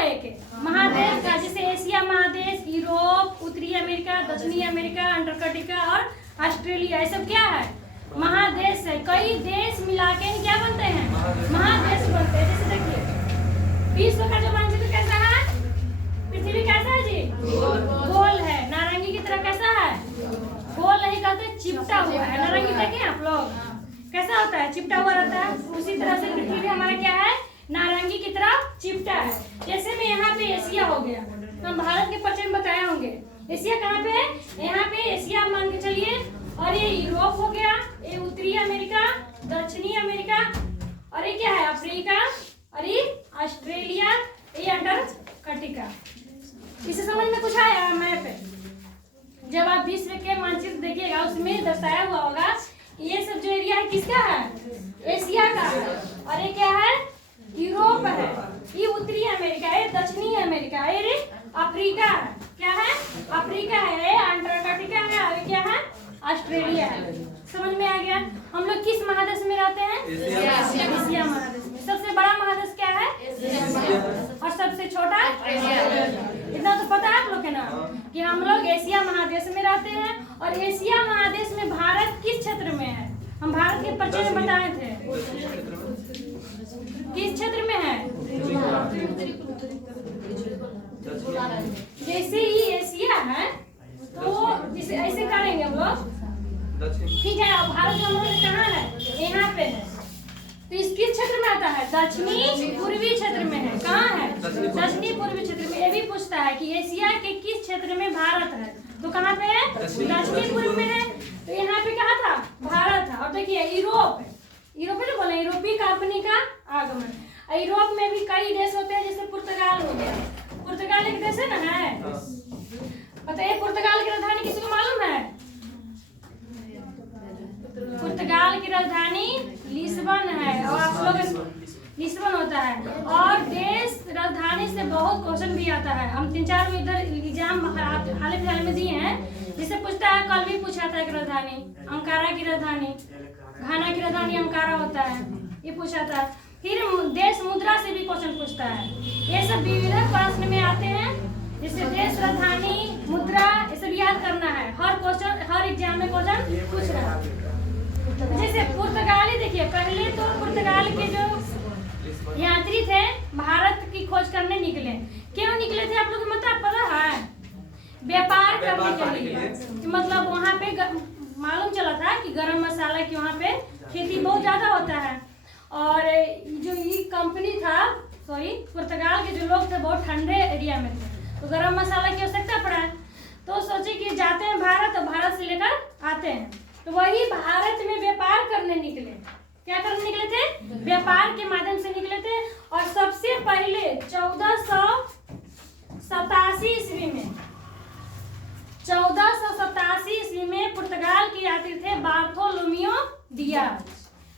एक महादेश का, जैसे एशिया महादेश, यूरोप, उत्तरी अमेरिका, दक्षिणी अमेरिका, अंटार्कटिका और ऑस्ट्रेलिया, ये सब क्या है? महादेश है। कई देश मिला के क्या बनते हैं? महादेश बनते हैं। जैसे देखिए विश्व का जो मानचित्र कैसा है? पृथ्वी कैसा है जी? गोल है। नारंगी की तरह कैसा है? गोल नहीं कहते, चिपटा हुआ है। नारंगी देखे आप लोग कैसा होता है? चिपटा हुआ रहता है। उसी तरह से पृथ्वी हमारा क्या है? नारंगी की तरह चिपटा है। जैसे में यहाँ पे एशिया हो गया, हम भारत के परिचय में बताए होंगे। एशिया कहाँ पे है? यहाँ पे एशिया मान के चलिए। और ये यूरोप हो गया, ये उत्तरी अमेरिका, दक्षिणी अमेरिका, और ये क्या है? अफ्रीका, और ये ऑस्ट्रेलिया, ये अंटार्कटिका। इसे समझ में कुछ आया? मैप है, जब आप विश्व के मानचित्र देखिएगा उसमें दर्शाया हुआ होगा ये सब जो एरिया है किसका है? एशिया का है। और ये क्या है? यूरोप है, ये उत्तरी अमेरिका है, दक्षिणी अमेरिका है, ये अफ्रीका है। क्या है? अफ्रीका है, अंटार्कटिका है, और क्या है? ऑस्ट्रेलिया है। समझ में आ गया? हम लोग किस महादेश में रहते हैं? एशिया महादेश में। सबसे बड़ा महादेश क्या है? और सबसे छोटा? इतना तो पता है आप लोग के ना कि हम लोग एशिया महादेश में रहते हैं। और एशिया महादेश में भारत किस क्षेत्र में है? हम भारत के परिचय में बताए थे। किस क्षेत्र में है? जैसे ही एशिया है तो इसे ऐसे करेंगे हम लोग, ठीक है। अब भारत जो कहाँ है? यहाँ पे है, तो इस किस क्षेत्र में आता है? दक्षिणी पूर्वी क्षेत्र में है। कहाँ है? दक्षिणी पूर्वी क्षेत्र में। ये भी पूछता है कि एशिया के किस क्षेत्र में भारत है, तो कहाँ पे है? दक्षिणी पूर्व में है। तो यहाँ पे कहा था? भारत था। और देखिए यूरोप है, यूरोप है, बोले यूरोपीय कंपनी का आगमन। यूरोप में भी कई देश होते हैं, जैसे पुर्तगाल हो गया। पुर्तगाल एक देश है ना, है? बताइए पुर्तगाल की राजधानी किसी को मालूम है? पुर्तगाल की राजधानी लिस्बन है। और आप लोग लिस्बन होता है। और देश राजधानी से बहुत क्वेश्चन भी आता है। हम 3-4 इधर एग्जाम हाल फिलहाल में दिए हैं, जिससे पूछता है, कल भी पूछा था एक राजधानी अंकारा की राजधानी, घाना की राजधानी अंकारा होता है, ये पूछा था। फिर देश मुद्रा से भी क्वेश्चन पूछता है। ये सब विविध प्रश्न में आते हैं, जिससे देश राजधानी मुद्रा ये सब याद करना है। हर क्वेश्चन हर एग्जाम में क्वेश्चन पूछ रहा है। जैसे पुर्तगाली देखिए, पहले तो पुर्तगाल के जो यात्री थे भारत की खोज करने निकले। क्यों निकले थे आप लोग को मतलब पता है? व्यापार करने के लिए। मतलब वहाँ पे मालूम चला था कि गरम मसाला की वहाँ पे खेती बहुत ज्यादा होता है। और जो ये कंपनी था, सॉरी पुर्तगाल के जो लोग थे बहुत ठंडे एरिया में थे, तो गरम मसाला की आवश्यकता पड़ा। तो सोचे कि जाते हैं भारत, तो भारत से लेकर आते हैं। तो वही भारत में व्यापार करने निकले। क्या करने निकले थे? व्यापार के माध्यम से निकले थे। और सबसे पहले 1487 ईस्वी में 1487 ईस्वी में पुर्तगाल के यात्री थे बार्थोलोमियो डियाज।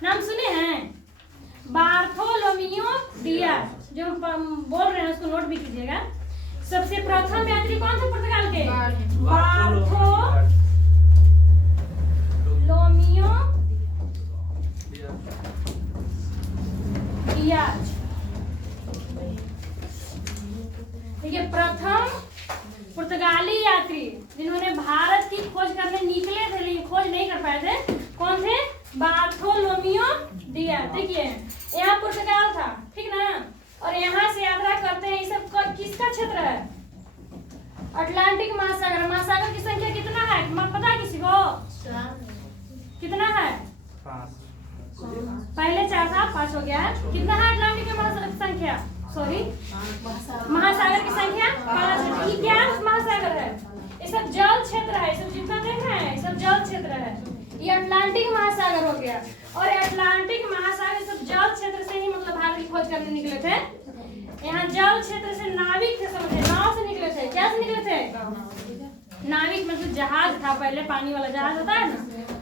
नाम सुने हैं? बार्थोलोमियो डियाज, जो हम बोल रहे हैं उसको नोट भी कीजिएगा। सबसे प्रथम यात्री कौन थे पुर्तगाल के? Bartolomeu Diaz. देखिए प्रथम पुर्तगाली यात्री जिन्होंने भारत की खोज करने निकले थे, लेकिन खोज नहीं कर पाए थे, कौन थे? Bartolomeu Diaz. देखिए यहाँ पुर्तगाल था, ठीक ना? और यहाँ से यात्रा करते हैं। ये सब किसका क्षेत्र है? अटलांटिक महासागर। महासागर की संख्या कितना है पता है किसी को? कितना है? 5। पहले 4 था, 5 हो गया। कितना है अटलांटिक में महासागर की संख्या? सॉरी महासागर की संख्या 5 है। ये क्या महासागर है? ये सब जल क्षेत्र है। सब जितना देख रहे हैं ये सब जल क्षेत्र है। ये अटलांटिक महासागर हो गया। और अटलांटिक महासागर सब जल क्षेत्र से ही मतलब भारत की खोज करने निकले थे। यहाँ जल क्षेत्र से नाविक थे, समझे? नाव से निकले थे। क्या से निकले थे? नाविक मतलब जहाज था, पहले पानी वाला जहाज होता है ना,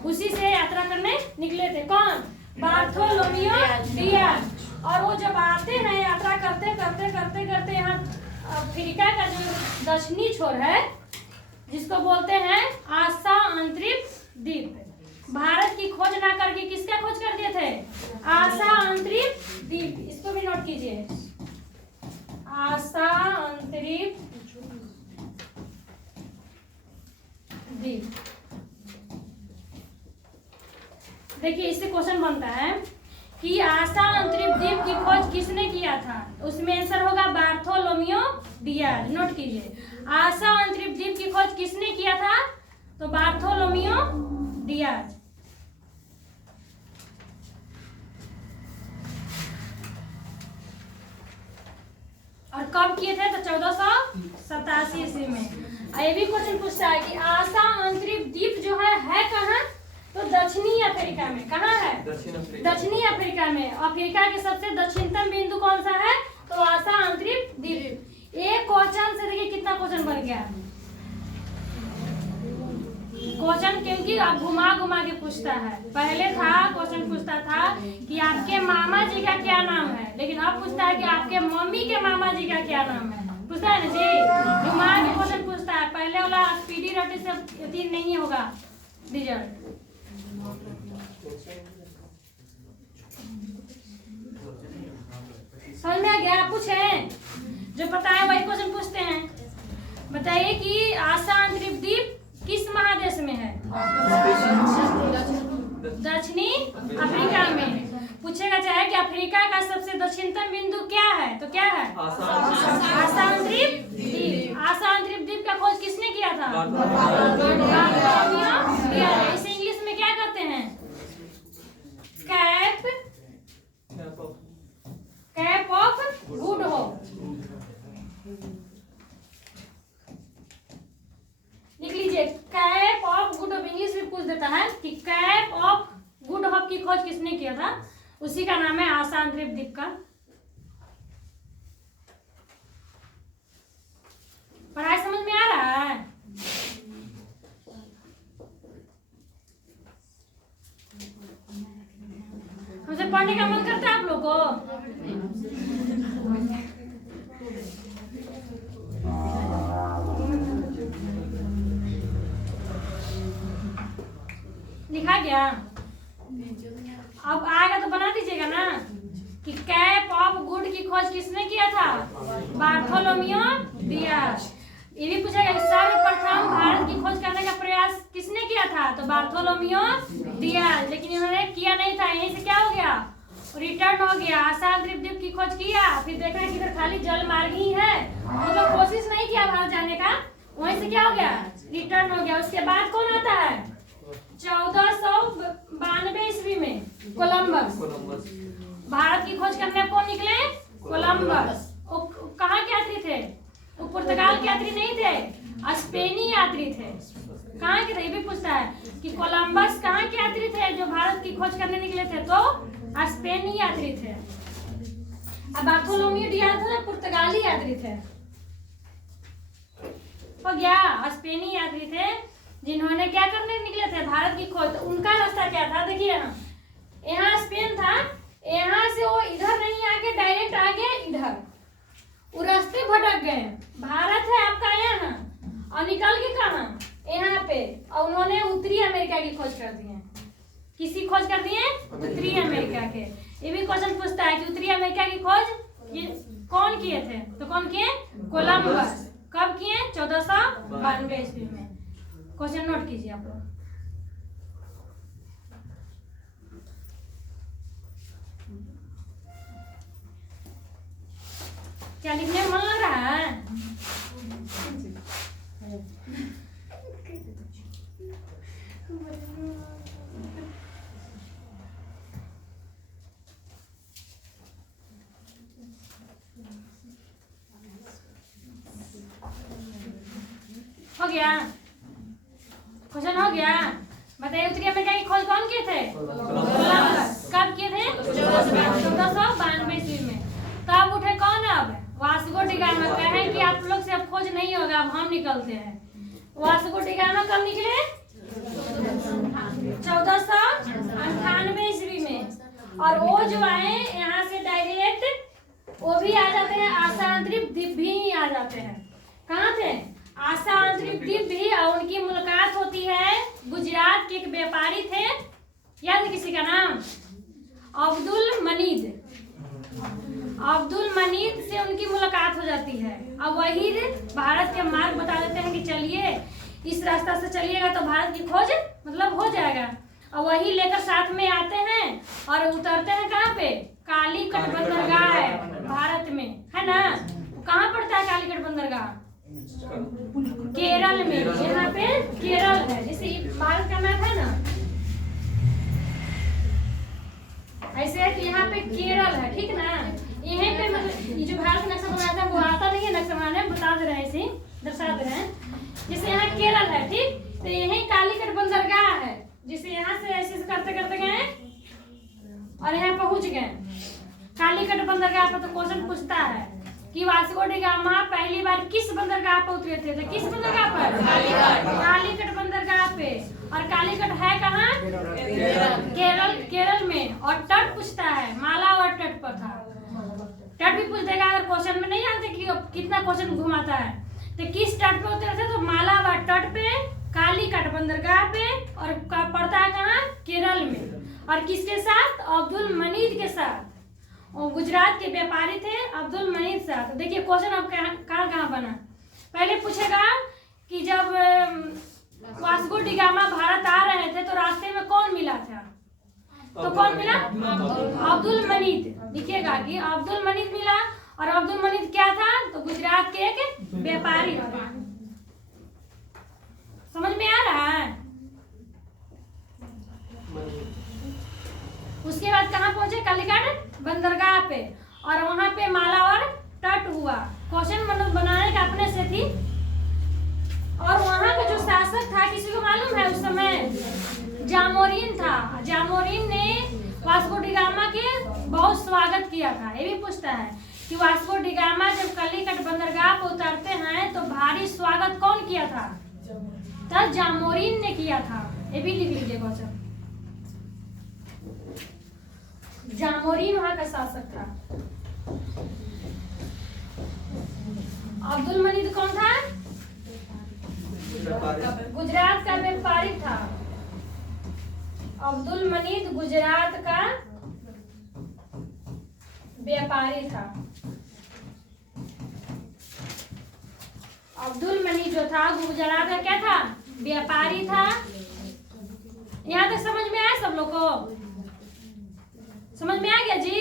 उसी से यात्रा करने निकले थे। कौन? Bartolomeu Diaz. और वो जब आते हैं यात्रा करते करते करते करते यहाँ अफ्रीका का जो दक्षिणी छोर है, जिसको बोलते हैं आशा अंतरिक्ष द्वीप, भारत की खोज ना करके किसका खोज कर दिए थे? आशा अंतरिक्ष द्वीप। इसको भी नोट कीजिए, आशा अंतरिक्ष द्वीप। देखिए इससे क्वेश्चन बनता है कि आशा अंतरिक्ष द्वीप की खोज किसने किया था? उसमें आंसर होगा बार्थोलोमियो डियाज। नोट कीजिए, आशा अंतरिक्ष द्वीप की खोज किसने किया था? तो बार्थोलोमियो डियाज। और कब किए थे? तो 1487 ईस्वी में। ये भी क्वेश्चन पूछता है कि आशा अंतरिक्ष द्वीप जो है कहाँ? तो दक्षिणी अफ्रीका में। कहाँ है? दक्षिणी अफ्रीका में। अफ्रीका के सबसे दक्षिणतम बिंदु कौन सा है? तो आशा अंतरिक्ष द्वीप। एक क्वेश्चन से देखिए कितना क्वेश्चन बन गया क्वेश्चन, क्योंकि आप घुमा घुमा के पूछता है। पहले था क्वेश्चन पूछता था कि आपके मामा जी का क्या नाम है, लेकिन अब पूछता है कि आपके मम्मी के मामा जी का क्या नाम है। पूछता है ना जी, घुमा के क्वेश्चन पूछता है। पहले वाला स्पीडी रटे से यकीन नहीं होगा रिजल्ट। समझ में आ गया? पूछें, जो पता है वही क्वेश्चन पूछते हैं। बताइए कि आशा अंतरिक्ष द्वीप किस महादेश में है? दक्षिणी अफ्रीका में। पूछेगा चाहे कि अफ्रीका का सबसे दक्षिणतम बिंदु क्या है? तो क्या है? आशा अंतरिक्ष द्वीप। आशा अंतरिक्ष द्वीप का खोज किसने किया था? इसे इंग्लिश में क्या कहते हैं? Cap of good hope. लिख लीजिए, cap of good hope. English में पूछ देता है कि कैप ऑफ गुड होप की खोज किसने किया था? उसी का नाम है आशा अंतरिक्ष द्वीप का। पढ़ाई समझ में आ रहा है? हमसे पढ़ने का मन करता है आप लोग को? लिखा गया? अब आएगा तो बना दीजिएगा ना कि कैप ऑफ गुड की खोज किसने किया था? Bartolomeu Diaz. ये भी पूछेगा कि सर्वप्रथम भारत की खोज करने का प्रयास किसने किया था? तो बार्थोलोमियो डियाज। लेकिन इन्होंने किया नहीं था। यहीं से क्या हो गया? रिटर्न हो गया। आशा अंतरिक्ष द्वीप की खोज किया, फिर देखा कि इधर खाली जल मार्ग ही है, मतलब कोशिश नहीं किया भारत जाने का। वहीं से क्या हो गया? रिटर्न हो गया। उसके बाद कौन आता है? 1492 ईस्वी में कोलंबस। भारत की खोज करने कौन निकले? कोलंबस। वो कहाँ के यात्री थे? वो पुर्तगाल के यात्री नहीं थे, स्पेनी यात्री थे। कहाँ के थे? ये भी पूछता है कि कोलंबस कहाँ के यात्री थे जो भारत की खोज करने निकले थे? तो स्पेनी यात्री थे। अब बार्थोलोमियो डियाज ना पुर्तगाली यात्री थे। हो गया? स्पेनी यात्री थे जिन्होंने क्या करने निकले थे? भारत की खोज। तो उनका रास्ता क्या था? देखिए यहाँ स्पेन था, यहाँ से वो इधर नहीं आके डायरेक्ट आ गए इधर, वो रास्ते भटक गए। भारत है आपका यहाँ और निकल के कहाँ? यहाँ पे। और उन्होंने उत्तरी अमेरिका की खोज कर दी है। किसी खोज कर दिए? उत्तरी अमेरिका के। ये भी क्वेश्चन पूछता है कि उत्तरी अमेरिका की खोज कौन किए थे? तो कौन किए? कोलंबस। कब किए? 1492 ईस्वी में। क्वेश्चन नोट कीजिए आप लोग। क्या लिखने में मन लग रहा है? हो गया? क्वेश्चन हो गया? बताइए उत्तरी अमेरिका की खोज कौन किए थे? कोलंबस। कब किए थे? 1492 ईस्वी में। तब उठे कौन? अब वास्को डी गामा। कहें कि आप लोग से अब खोज नहीं होगा, अब हम निकलते हैं। वास्को डी गामा कब निकले? 1498 ईस्वी में। और वो जो आए यहाँ से डायरेक्ट वो भी आ जाते हैं, आशा अंतरिक्ष द्वीप भी आ जाते हैं। कहाँ थे? आशा अंतरिक्ष द्वीप भी। और उनकी मुलाकात होती है गुजरात के एक व्यापारी थे, याद है किसी का नाम? अब्दुल मनीद। अब्दुल मनीद से उनकी मुलाकात हो जाती है। जाती है। अब वही भारत के मार्ग बता देते हैं कि चलिए इस रास्ता से चलिएगा तो भारत की खोज मतलब हो जाएगा। और वही लेकर साथ में आते हैं और उतरते हैं कहाँ पे? कालीकट बंदरगाह है भारत में, है ना। कहाँ पड़ता है कालीकट बंदरगाह? केरल में। यहाँ पे केरल है, जैसे भारत का मैप है ना ऐसे है कि यहाँ पे केरल है, ठीक ना। यहीं पे मतलब ये जो भारत का नक्शा बनाया था वो आता नहीं है नक्शा बनाने, बता दे रहे हैं, ऐसे दर्शा दे रहे हैं। जैसे यहाँ केरल है, ठीक, तो यही कालीकट बंदरगाह है। जिसे यहाँ से ऐसे करते करते गए और यहाँ पहुंच गए कालीकट बंदरगाह पर। तो क्वेश्चन पूछता है कि वास्को डी गामा पहली बार किस बंदरगाह पर उतरे थे? तो किस बंदरगाह पर? कालीकट बंदरगाह पे। और कालीकट है कहाँ? केरल में। और तट पूछता है, मालाबार तट पर था। तट भी पूछ देगा अगर क्वेश्चन में नहीं आते कि कितना क्वेश्चन घुमाता है। तो किस तट पे उतरे थे? तो मालाबार तट पे, कालीकट बंदरगाह पे, और पड़ता है कहाँ? केरल में। और किसके साथ? अब्दुल मनीद के साथ। और गुजरात के व्यापारी थे अब्दुल मनीद साथ। देखिए क्वेश्चन अब कहाँ बना। पहले पूछेगा कि जब वास्को डी गामा भारत आ रहे थे तो रास्ते में कौन मिला था? तो कौन मिला? अब्दुल मनीद। दिखेगा कि अब्दुल मनीद मिला। और अब्दुल मनीद क्या था? तो गुजरात के एक व्यापारी थे। समझ में आ रहा है? उसके बाद कहाँ पहुंचे? कालीकट बंदरगाह पे। और वहां पे मालाबार तट हुआ। क्वेश्चन मतलब बनाने का अपने से थी। और वहां का जो शासक था किसी को मालूम है? उस समय जामोरिन था। जामोरिन ने वास्को डी गामा के बहुत स्वागत किया था। ये भी पूछता है कि वास्को डी गामा जब कालीकट बंदरगाह पर उतरते हैं तो भारी स्वागत कौन किया था? तो जामोरिन ने किया था। ये भी लिख लीजिए क्वेश्चन। जामोरिन वहां का शासक था। अब्दुल मनीद कौन था? गुजरात का व्यापारी था। अब्दुल मनीद गुजरात का व्यापारी था। अब्दुल मनीद जो था गुजरात का क्या था? व्यापारी था। यहाँ तक समझ में आया सब लोग को? समझ में आ गया जी?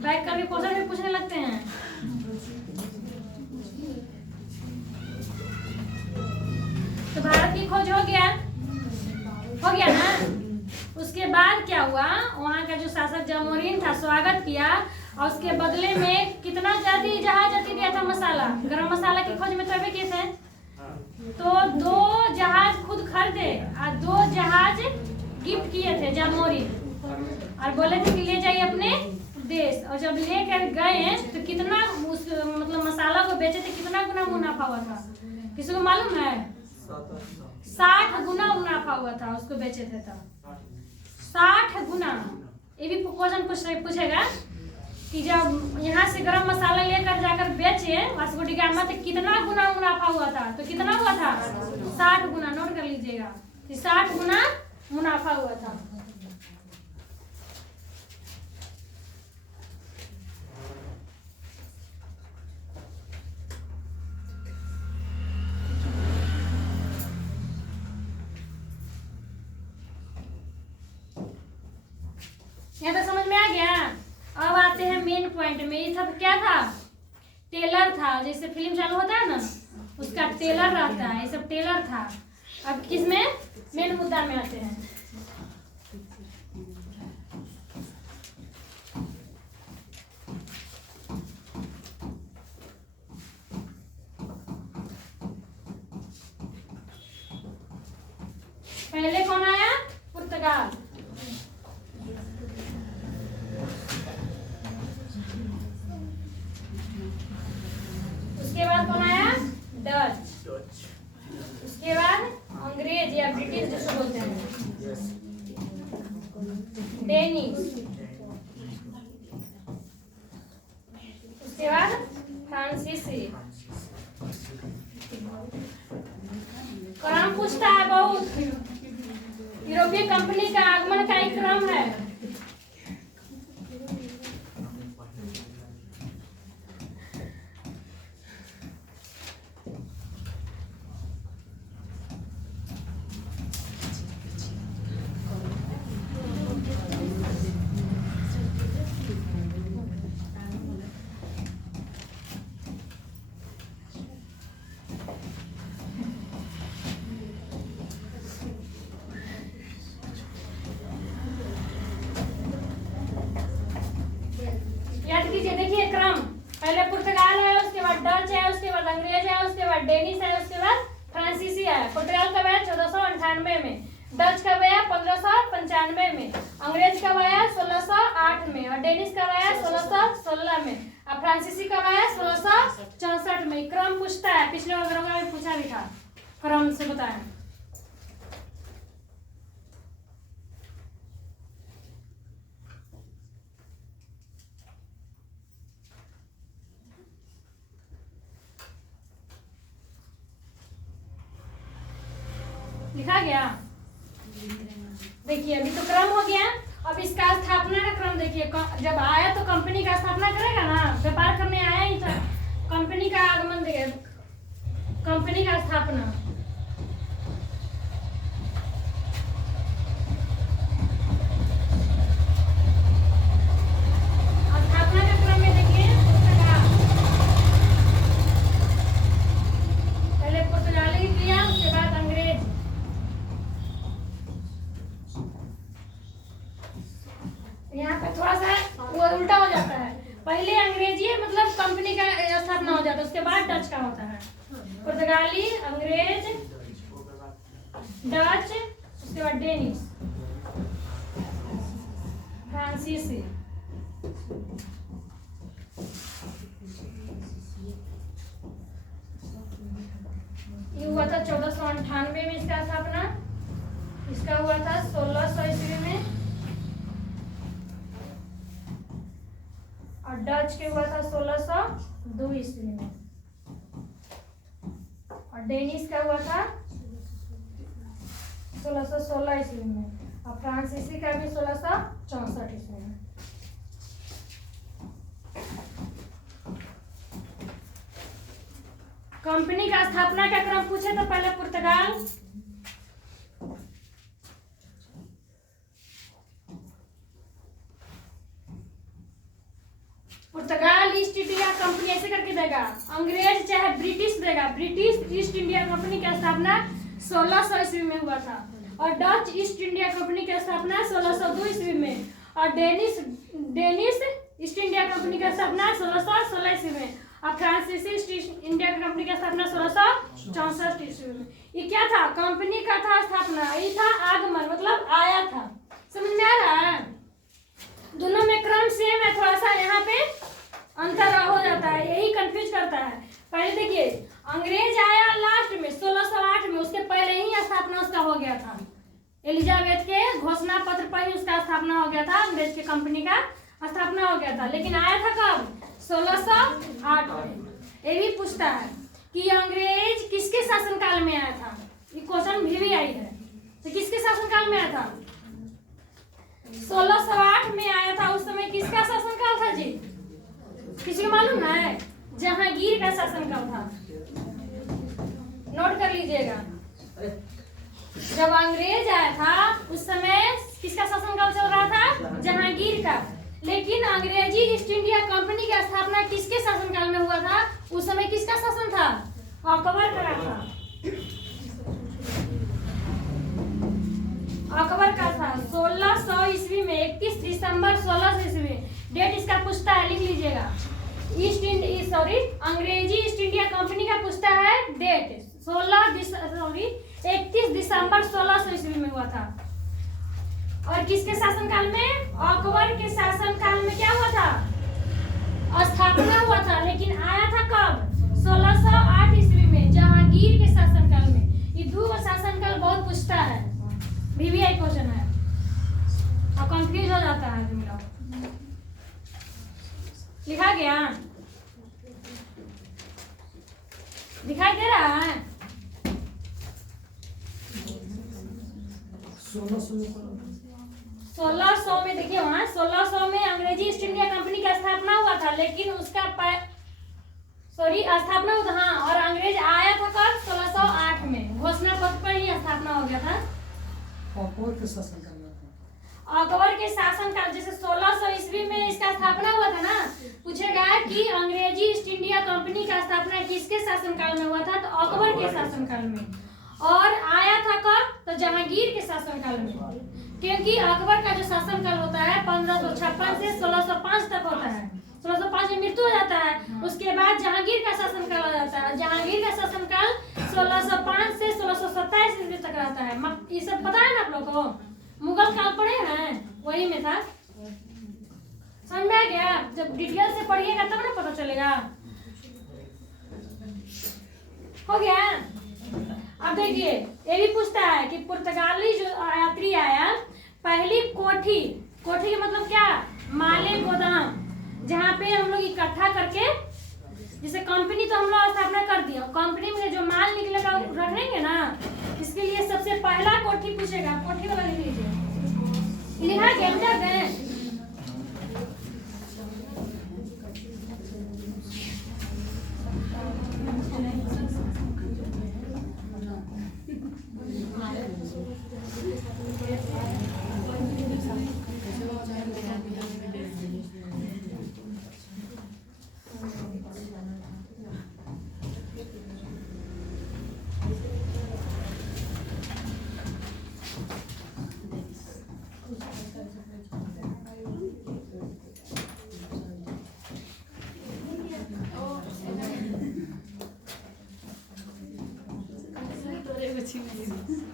बैक का भी क्वेश्चन भी पूछने लगते हैं। तो भारत की खोज हो गया ना। उसके बाद क्या हुआ? वहां का जो शासक जामोरिन था स्वागत किया और उसके बदले में कितना जहाज दिया था मसाला, गरम मसाला की खोज में तभी किए थे। तो 2 जहाज खुद खरीदे और 2 जहाज गिफ्ट किए थे जामोरिन और बोले थे कि ले जाइए अपने देश। और जब लेकर गए तो कितना उस मतलब मसाला को बेचे थे, कितना गुना मुनाफा हुआ था? किसी को मालूम है? 60 गुना मुनाफा हुआ था उसको बेचे थे तब। 60 गुना। ये भी क्वेश्चन पूछेगा कि जब यहाँ से गरम मसाला लेकर जाकर बेचे वास्को डी गामा तो कितना गुना मुनाफा हुआ था? तो कितना हुआ था? 60 गुना। नोट कर लीजिएगा, 60 गुना मुनाफा हुआ था। यहाँ तक समझ में आ गया? अब आते हैं मेन पॉइंट में। ये सब क्या था? टेलर था। जैसे फिल्म चालू होता है ना उसका टेलर रहता है, ये सब टेलर था। अब किसमें? मेन मुद्दा में आते हैं। पहले कौन आया? पुर्तगाल। उसके बाद कौन आया? डच। उसके बाद अंग्रेज या ब्रिटिश जिसको बोलते हैं, डेनिश। उसके बाद फ्रांसीसी। क्रम पूछता है बहुत। यूरोपीय कंपनी का आगमन का एक क्रम है। पहले पुर्तगाल है, उसके बाद डच है, उसके बाद अंग्रेज है, उसके बाद डेनिश है, उसके बाद फ्रांसीसी है। पुर्तगाल कब आया? 1498 में। डच कब आया? 1595 में। अंग्रेज कब आया? 1608 में। और डेनिश कब आया? 1616 में। अब फ्रांसीसी कब आया? 1664 में। क्रम पूछता है, पिछले वगैरह में पूछा भी था, क्रम से बताया। लिखा गया? देखिए अभी तो क्रम हो गया। अब इसका स्थापना का क्रम देखिए। जब आया तो कंपनी का स्थापना करेगा ना, व्यापार करने आया ही था, कंपनी का आगमन देखिए, कंपनी का स्थापना। स्थापना का क्रम में देखिए, पहले पुर्तगाली किया, उसके बाद अंग्रेज। यहाँ पे थोड़ा सा वो उल्टा हो जाता है, पहले अंग्रेजी मतलब कंपनी का स्थापना हो जाता है, उसके बाद डच का होता है। पुर्तगाली, अंग्रेज, डच, उसके बाद डेनिश, फ्रांसीसी। ये हुआ था 1498 में इसका स्थापना। इसका हुआ था 1600 ईस्वी में। और डच के हुआ था 1602 ईस्वी में। और डेनिश का हुआ था 1616 ईस्वी में। और फ्रांसीसी का भी 1664 ईस्वी में। कंपनी का स्थापना का क्रम पूछे तो पहले पुर्तगाल, पुर्तगाल ईस्ट इंडिया कंपनी ऐसे करके देगा। अंग्रेज चाहे ब्रिटिश देगा। ब्रिटिश ईस्ट इंडिया कंपनी की स्थापना 1600 ईस्वी में हुआ था। और डच ईस्ट इंडिया कंपनी की स्थापना 1602 ईस्वी में। और डेनिश ईस्ट इंडिया कंपनी की स्थापना 1616 ईस्वी में। और फ्रांसीसी ईस्ट इंडिया कंपनी की स्थापना 1664 ईस्वी में। ये क्या था? कंपनी का था स्थापना, ये था आगमन, मतलब आया था। समझ में आ रहा है? दोनों में क्रम सेम है, थोड़ा सा यहाँ पे अंतर हो जाता है, यही कंफ्यूज करता है। पहले देखिए, अंग्रेज आया लास्ट में 1608 में, उसके पहले ही स्थापना उसका हो गया था। एलिजाबेथ के घोषणा पत्र पर ही उसका स्थापना हो गया था, अंग्रेज की कंपनी का स्थापना हो गया था। लेकिन आया था कब? 1608 में। ये भी पूछता है कि अंग्रेज किसके शासनकाल में आया था, ये क्वेश्चन भी आई है। तो किसके शासनकाल में आया था? 1608 में आया था। उस समय किसका शासनकाल था जी? किसी को मालूम है? जहांगीर का शासनकाल था। नोट कर लीजिएगा। जब अंग्रेज आया था उस समय किसका शासनकाल चल रहा था? जहांगीर का। लेकिन अंग्रेजी ईस्ट इंडिया कंपनी की स्थापना किसके शासनकाल में हुआ था? उस समय किसका शासन था? अकबर का था। अकबर का था 1600 ईस्वी में, 31 दिसंबर 1600 ईस्वी में। डेट इसका पूछता है, लिख लीजिएगा। अंग्रेजी ईस्ट इंडिया कंपनी का पूछता है डेट। 31 दिसंबर 1600 ईस्वी में हुआ था। और किसके शासनकाल में? अकबर के शासनकाल में क्या हुआ था? स्थापना हुआ था। लेकिन आया था कब? 1608 ईस्वी में, जहांगीर के शासनकाल में। ये दो शासनकाल बहुत पूछता है, VVI क्वेश्चन है और कंफ्यूज हो जाता है तुम लोग। लिखा गया? दिखाई दे रहा है? 1600 में देखिए, वहां 1600 में अंग्रेजी ईस्ट इंडिया कंपनी का स्थापना हुआ था। लेकिन उसका स्थापना हुआ था। हाँ, और अंग्रेज आया था कब? 1608 में, घोषणा पत्र पर ही स्थापना हो गया था। अकबर के शासनकाल में। अकबर के शासनकाल, जैसे 1600 ईस्वी में इसका स्थापना हुआ था ना, पूछेगा कि अंग्रेजी ईस्ट इंडिया कंपनी का स्थापना किसके शासनकाल में हुआ था? तो अकबर के शासनकाल में। और आया था कब? तो जहांगीर के शासनकाल में। क्योंकि अकबर का जो शासनकाल होता है 1556 से 1605 तक होता है। 1605 में मृत्यु हो जाता है इसके बाद जहांगीर का शासनकाल आ जाता है। जहांगीर का शासनकाल 1605 से 1627 ईस्वी तक रहता है। ये सब पता है ना आप लोगों को? मुगल काल पढ़े हैं, वही में था। समझ में आ गया? जब डिटेल से पढ़िएगा तब ना पता चलेगा। हो गया? अब देखिए, ये भी पूछता है कि पुर्तगाली जो यात्री आया, पहली कोठी, कोठी का मतलब क्या? माले गोदाम, जहाँ पे हम लोग इकट्ठा करके, जैसे कंपनी तो हम लोग स्थापना कर दिया, कंपनी में जो माल निकलेगा रखेंगे ना, इसके लिए सबसे पहला कोठी पूछेगा। कोठी वाला लिख लीजिए, लिखा क्या दें?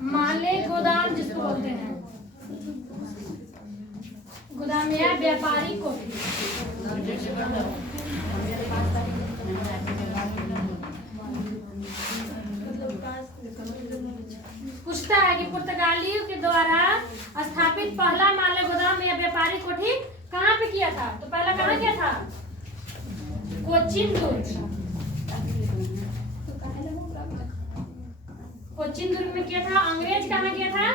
माले गोदाम जिसको बोलते हैं, गोदाम या व्यापारी कोठी। पूछता है कि पुर्तगालियों के द्वारा स्थापित पहला माले गोदाम या व्यापारी कोठी कहाँ पे किया था? तो पहला कहाँ किया था? कोचिन दुर्ग। कोचिन दुर्ग में किया था। अंग्रेज कहाँ किया था?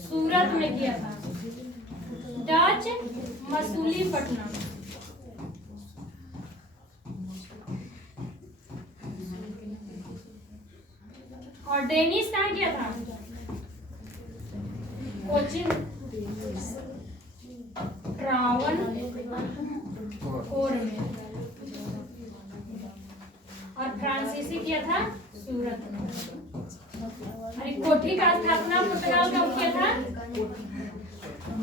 सूरत में किया था। डच मसूलीपट्टनम। और डेनिश कहाँ किया था? कोचिन ट्रावनकोर में। और फ्रांसीसी किया था सूरत में। अरे कोठी का स्थापना पुर्तगाल का किया था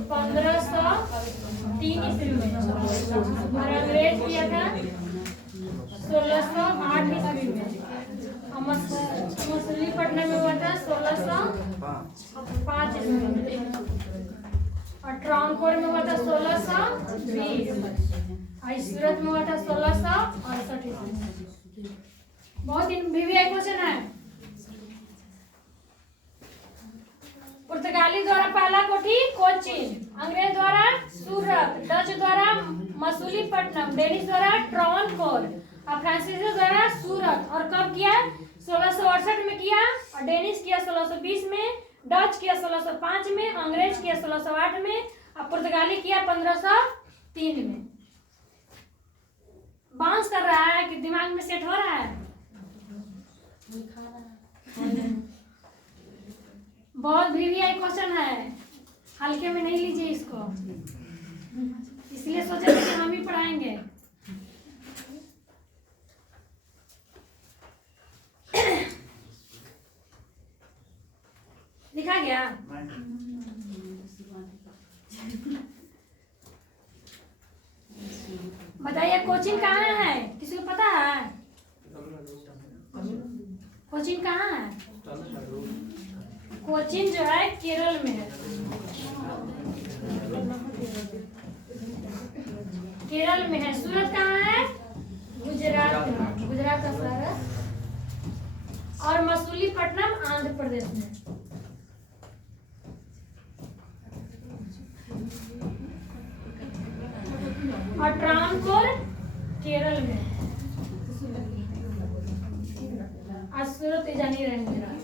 1503 ईस्वी में, और अंग्रेज किया था 1608 ईस्वी में। मसूलीपट्टनम में हुआ था 1605 ईस्वी में, और ट्रावनकोर में हुआ था 1620, और सूरत में हुआ था 1668 ईस्वी में। बहुत वीवीआई क्वेश्चन है। पुर्तगाली द्वारा पहला कोठी कोचीन, अंग्रेज द्वारा सूरत, डच द्वारा मसूलीपट्टनम, डेनिश द्वारा ट्रावनकोर, और फ्रांसीसी द्वारा सूरत। और कब किया? 1668 में किया, और डेनिश किया 1620 में, डच किया 1605 में, अंग्रेज किया 1608 में, और पुर्तगाली किया 1503 में। बाउंस कर रहा है कि दिमाग में सेट हो रहा है? बहुत वीवीआई क्वेश्चन है, हल्के में नहीं लीजिए इसको, इसलिए सोचे थे कि हम ही पढ़ाएंगे। लिखा गया? बताइए कोचिन कहाँ है? किसी को पता है? कोचिन कहाँ है? कोचिन जो है केरल में है। केरल में है। सूरत कहाँ है? गुजरात में, गुजरात का शहर है। और मसूलीपट्टनम आंध्र प्रदेश में। और ट्रावनकोर केरल में। आज सूरत जान ही रहे गुजरात।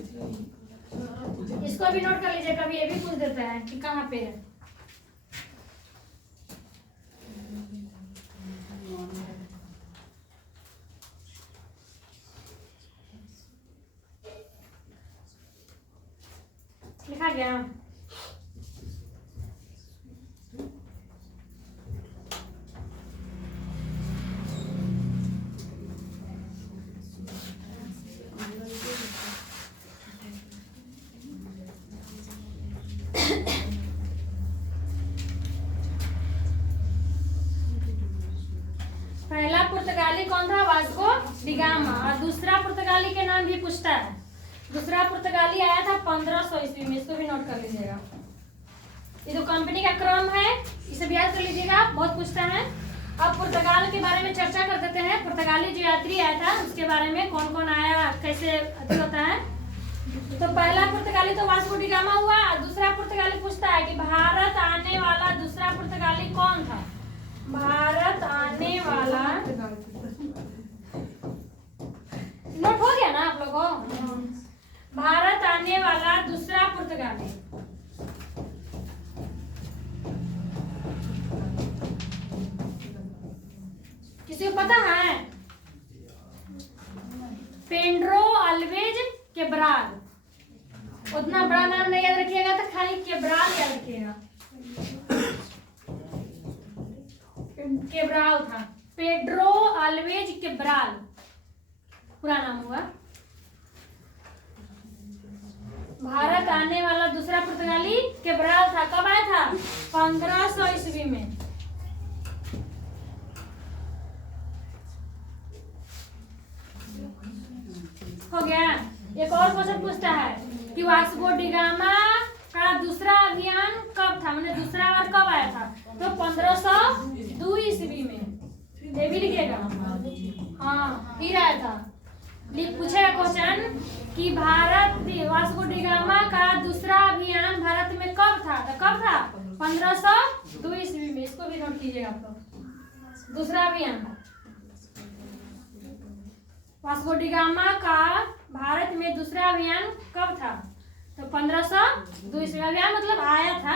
इसको भी नोट कर लीजिए, कभी ये भी पूछ देता है कि कहाँ पे है। लिखा गया? पहला पुर्तगाली कौन था? Vasco D gamma. और दूसरा पुर्तगाली के नाम भी पूछता है। दूसरा पुर्तगाली आया था 1500 ईस्वी में, इसको भी नोट कर लीजिएगा। ये जो कंपनी का क्रम है इसे भी याद कर लीजिएगा, बहुत पूछता है। अब पुर्तगाल के बारे में चर्चा कर देते हैं। पुर्तगाली जो यात्री आया था उसके बारे में, कौन कौन आया, कैसे अधिक होता है। तो पहला पुर्तगाली तो वास्को डी गामा हुआ। दूसरा पुर्तगाली पूछता है कि भारत आने वाला दूसरा पुर्तगाली कौन था? भारत आने वाला, नोट हो गया ना आप लोगों को? भारत आने वाला दूसरा पुर्तगाली किसी को पता है? Pedro Alvares Cabral. उतना बड़ा नाम नहीं याद रखिएगा, तो खाली केब्राल याद रखिएगा। केब्राल था, पेड्रो अल्वेज केब्राल पूरा नाम हुआ। भारत आने वाला दूसरा पुर्तगाली केब्राल था। कब आया था? 1500 ईस्वी में। हो गया। एक और क्वेश्चन पूछता है कि वास्को डी गामा का दूसरा अभियान कब था, मैंने दूसरा बार कब आया था? तो 1502 ईस्वी में। ये भी लिखिएगा। हाँ, फिर आया था। पूछेगा क्वेश्चन कि वास्को डी गामा का दूसरा अभियान भारत में कब था? तो कब था? 1502 ईस्वी में। इसको भी नोट कीजिएगा आप लोग। दूसरा अभियान वास्को डी गामा का भारत में दूसरा अभियान कब था? तो 1502 ईस्वी। अभियान मतलब आया था।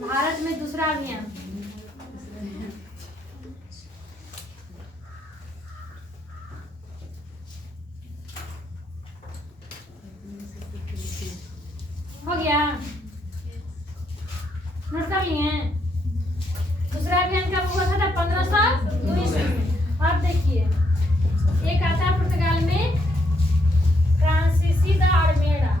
भारत में दूसरा अभियान हो गया, नोट कर लिए। दूसरा अभियान कब हुआ था? 1502 ईस्वी में। अब देखिए, एक आता है पुर्तगाल में फ्रांसीसी द अल्मेडा।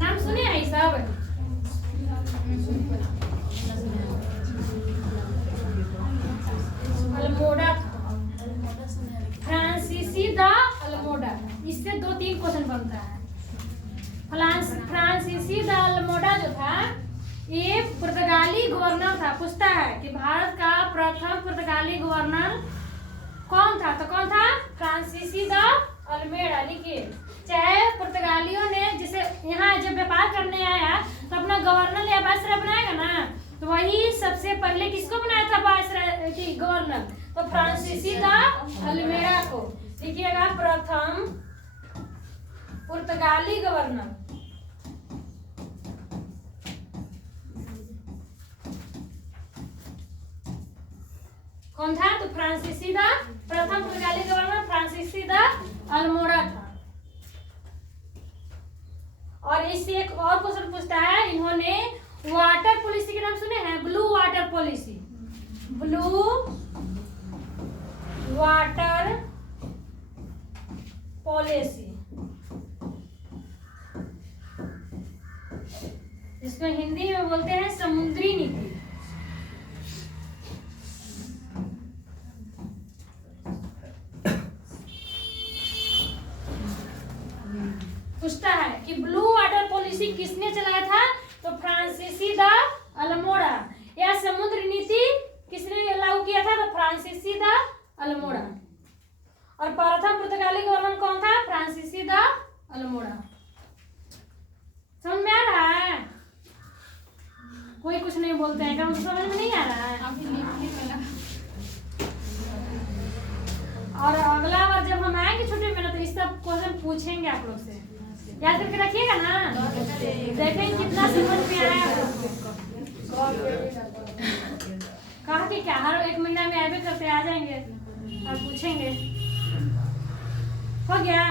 नाम सुने हैं सब? अल्मोडा था, फ्रांसीसी द अल्मोडा। इससे 2-3 क्वेश्चन बनता है। फ्रांसीसी द अल्मोडा जो था ये पुर्तगाली गवर्नर था। पूछता है कि भारत का प्रथम पुर्तगाली गवर्नर कौन था? तो कौन था? फ्रांसीसी द अल्मेडा। लिखिए, चाहे पुर्तगालियों ने जैसे यहाँ जब व्यापार करने आया तो अपना गवर्नर या वायसराय बनाएगा ना, तो वही सबसे पहले किसको बनाया था वायसराय की गवर्नर? तो फ्रांसीसी द अल्मेडा को। लिखिएगा, प्रथम पुर्तगाली गवर्नर कौन था? तो फ्रांसीसी द, प्रथम पुर्तगाली गवर्नर फ्रांसीसी द अल्मोडा था। और इससे एक और क्वेश्चन पूछता है, इन्होंने वाटर पॉलिसी के नाम सुने हैं? Blue water policy. Blue water policy, जिसको हिंदी में बोलते हैं समुद्री नीति। पूछता है कि ब्लू वाटर पॉलिसी किसने चलाया था? तो फ्रांसीसी द अल्मोडा। या समुद्र नीति किसने लागू किया था? तो फ्रांसीसी द अल्मोडा। और प्रथम पुर्तगाली गवर्नर कौन था? फ्रांसीसी द अल्मोडा। समझ में आ रहा है? कोई कुछ नहीं बोलते हैं, क्या समझ में नहीं आ रहा है? और अगला बार जब हम आएंगे छुट्टी में ना, तो इस सब क्वेश्चन पूछेंगे आप लोग से। याद करके रखिएगा ना, देखें कितना समझ में आया है। कहा कि क्या हर 1 महीना में आवे करते आ जाएंगे और पूछेंगे। हो गया।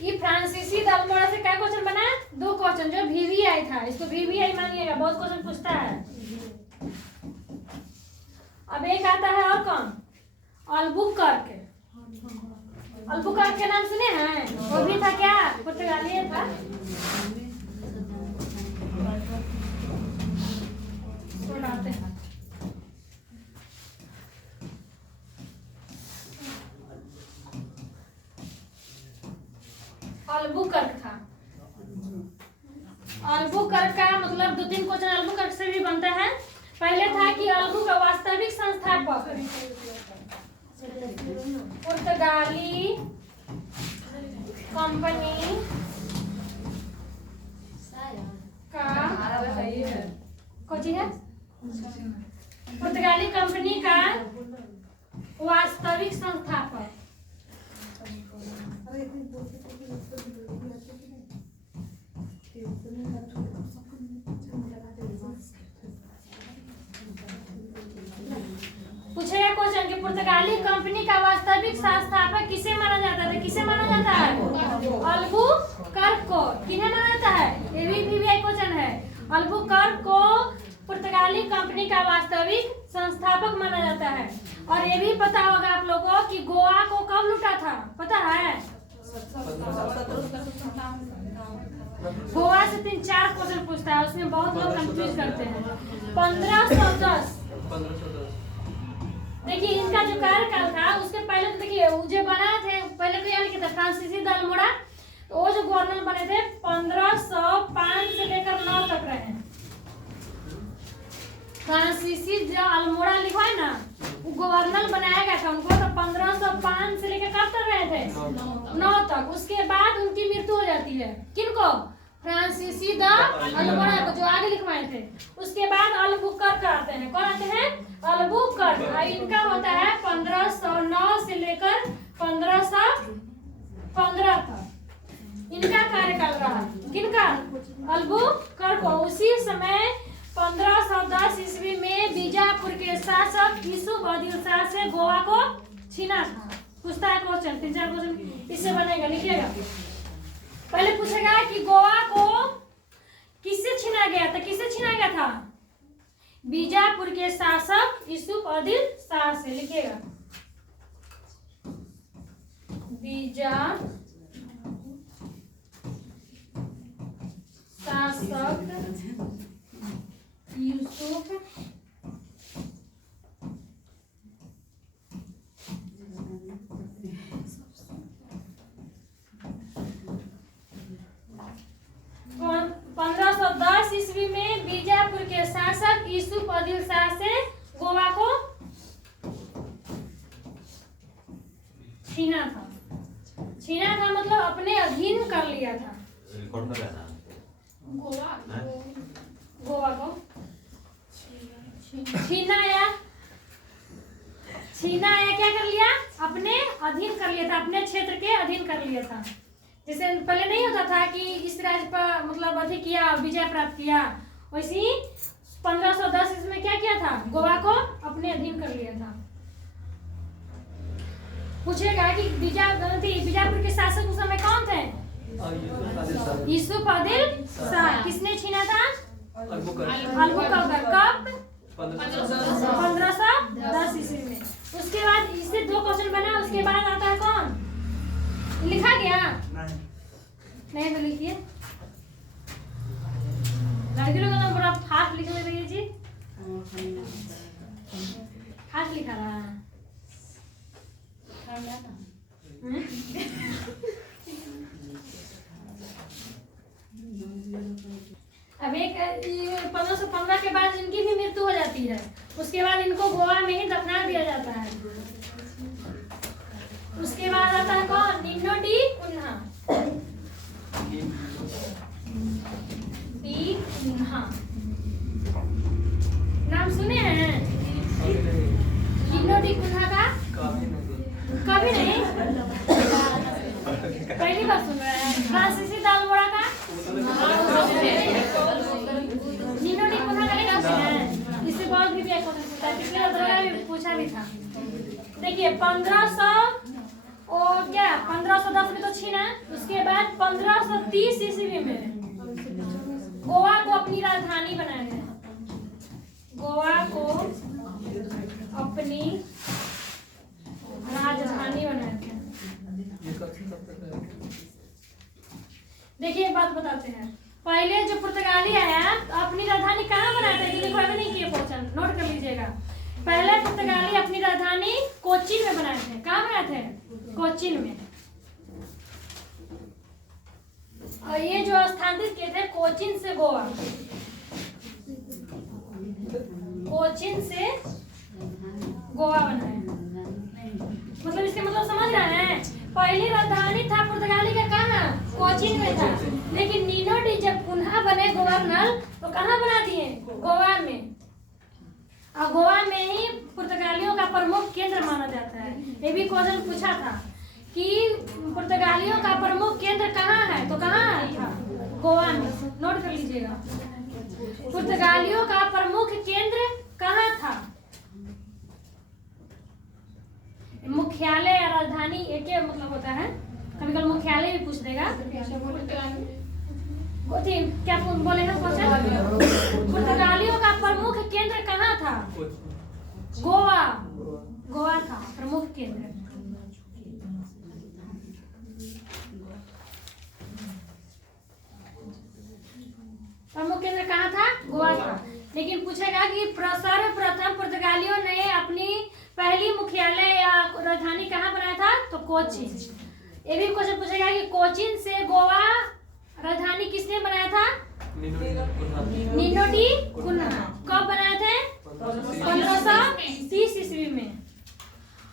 ये फ्रांसीसी द अल्मोडा से क्या क्वेश्चन बना? 2 क्वेश्चन। जो VVI था, इसको VVI मानिएगा, बहुत क्वेश्चन पूछता है। अब एक आता है और कौन? अल्बुकर्क। अल्बुकर्क के नाम सुने हैं? वो भी था क्या? पुर्तगाली था। सुनाते हैं। अल्बुकर्क था। अल्बुकर्क का मतलब 2-3 क्वेश्चन अल्बुकर्क से भी बनता है। पहले था कि अल्बू का वास्तविक संस्थापक पुर्तगाली कंपनी का कौन चीज है? पुर्तगाली कंपनी का वास्तविक संस्थापक। पूछेगा क्वेश्चन कि पुर्तगाली कंपनी का वास्तविक संस्थापक किसे माना जाता है? किसे माना जाता है? अल्बुकर्क को। किन्हें माना जाता है? ये भी क्वेश्चन है। अल्बुकर्क को पुर्तगाली कंपनी का वास्तविक संस्थापक माना जाता है। और ये भी पता होगा आप लोगों को कि गोवा को कब लूटा था? पता है? गोवा से 3-4 क्वेश्चन पूछता है, उसमें बहुत लोग कंफ्यूज करते हैं। 1510। देखिए इनका जो कार्यकाल था उसके पहले तो देखिए जो बना थे पहले को याद किया था फ्रांसीसी द अल्मोड़ा। तो वो जो गवर्नर बने थे 1505 से लेकर 9 तक रहे। फ्रांसीसी जो अल्मोड़ा लिखा है ना वो गवर्नर बनाया गया था उनको। तो 1505 से लेकर कब तक रहे थे? 9 तक। उसके बाद उनकी मृत्यु हो जाती है। किनको? फ्रांसीसी द अल्मोड़ा को, जो आगे लिखवाए थे। उसके बाद अल्बुकर्क आते हैं। कौन आते हैं? अल्बुकर्क। इनका होता है 1509 से लेकर 1515 तक इनका कार्यकाल रहा। किनका? अल्बुकर्क। उसी समय 1510 ईस्वी में बीजापुर के शासक यूसुफ आदिल शाह से गोवा को छीना था। पूछता है क्वेश्चन, 3-4 क्वेश्चन इससे बनेगा, लिखिएगा। पहले पूछेगा कि गोवा को किससे छीना गया था? किससे छीना गया था? बीजापुर के शासक यूसुफ आदिल शाह से। लिखिएगा बीजापुर शासक यूसुफ और 1510 ईस्वी में बीजापुर के शासक यूसुफ आदिल शाह से गोवा को छीना था। छीना था मतलब अपने अधीन कर लिया था। गोवा को छीना या क्या कर लिया? अपने अधीन कर लिया था, अपने क्षेत्र के अधीन कर लिया था। जैसे पहले नहीं होता था कि इस राज्य पर मतलब अधिक किया, विजय प्राप्त किया, वैसे ही 1510 इसमें क्या किया था? गोवा को अपने अधीन कर लिया था। पूछेगा कि बीजापुर के शासक उस समय कौन थे? यूसुफ आदिल शाह। किसने छीना था? अल्बुकर्क। कब? 1510 ईस्वी में। उसके बाद इससे 2 क्वेश्चन बना। उसके बाद आता है कौन? लिखा गया? नहीं तो लिखिए। लड़की लोगों ने बड़ा फास्ट लिखने लगी जी। फास्ट लिखा रहा। अब एक 1515 के बाद इनकी भी मृत्यु हो जाती है। उसके बाद इनको गोवा में ही दफना दिया जाता है। उसके बाद आता है कौन? निन्नो डी कुन्हा। डी कुन्हा नाम सुने हैं? निन्नो डी कुन्हा का कभी नहीं, पहली बार सुन रहे हैं। फ्रांसीसी द अल्मोड़ा का निन्नो डी कुन्हा का नाम सुना है? इससे बहुत भी पूछा भी था। देखिए 1510 में तो छीना। उसके बाद 1530 ईस्वी में गोवा को अपनी राजधानी बनाया गया। गोवा को अपनी राजधानी बनाया गया। देखिए एक बात बताते हैं। पहले जो पुर्तगाली आया तो अपनी राजधानी कहाँ बनाया था, ये लिखा नहीं किए क्वेश्चन, नोट कर लीजिएगा। पहले पुर्तगाली अपनी राजधानी कोचीन में बनाए थे। कहाँ बनाए थे? कोचीन में। और ये जो स्थानांतरित किए थे कोचीन से गोवा, कोचीन से गोवा बनाए। मतलब इसके मतलब समझ रहे हैं, पहली राजधानी था पुर्तगाली का कहाँ? कोचीन में था, लेकिन नीनो डी जब पुनः बने गवर्नर तो कहाँ बना दिए? गोवा में। और गोवा में ही पुर्तगालियों का प्रमुख केंद्र माना जाता है। ये भी क्वेश्चन पूछा था कि पुर्तगालियों का प्रमुख केंद्र कहाँ है, तो कहाँ था? गोवा में। नोट कर लीजिएगा, पुर्तगालियों का प्रमुख केंद्र कहाँ था? मुख्यालय या राजधानी एक ही मतलब होता है, कभी कभी मुख्यालय भी पूछ देगा। क्या बोले हैं क्वेश्चन? पुर्तगालियों का प्रमुख केंद्र कहाँ था? गोवा। गोवा था प्रमुख केंद्र। प्रमुख केंद्र कहाँ था? गोवा था। लेकिन पूछेगा कि सर्वप्रथम पुर्तगालियों ने अपनी पहली मुख्यालय या राजधानी कहाँ बनाया था, तो कोचीन। ये भी क्वेश्चन पूछेगा कि कोचीन से गोवा राजधानी किसने बनाया था? Nuno da Cunha. कब बनाए थे? 1530 ईस्वी में।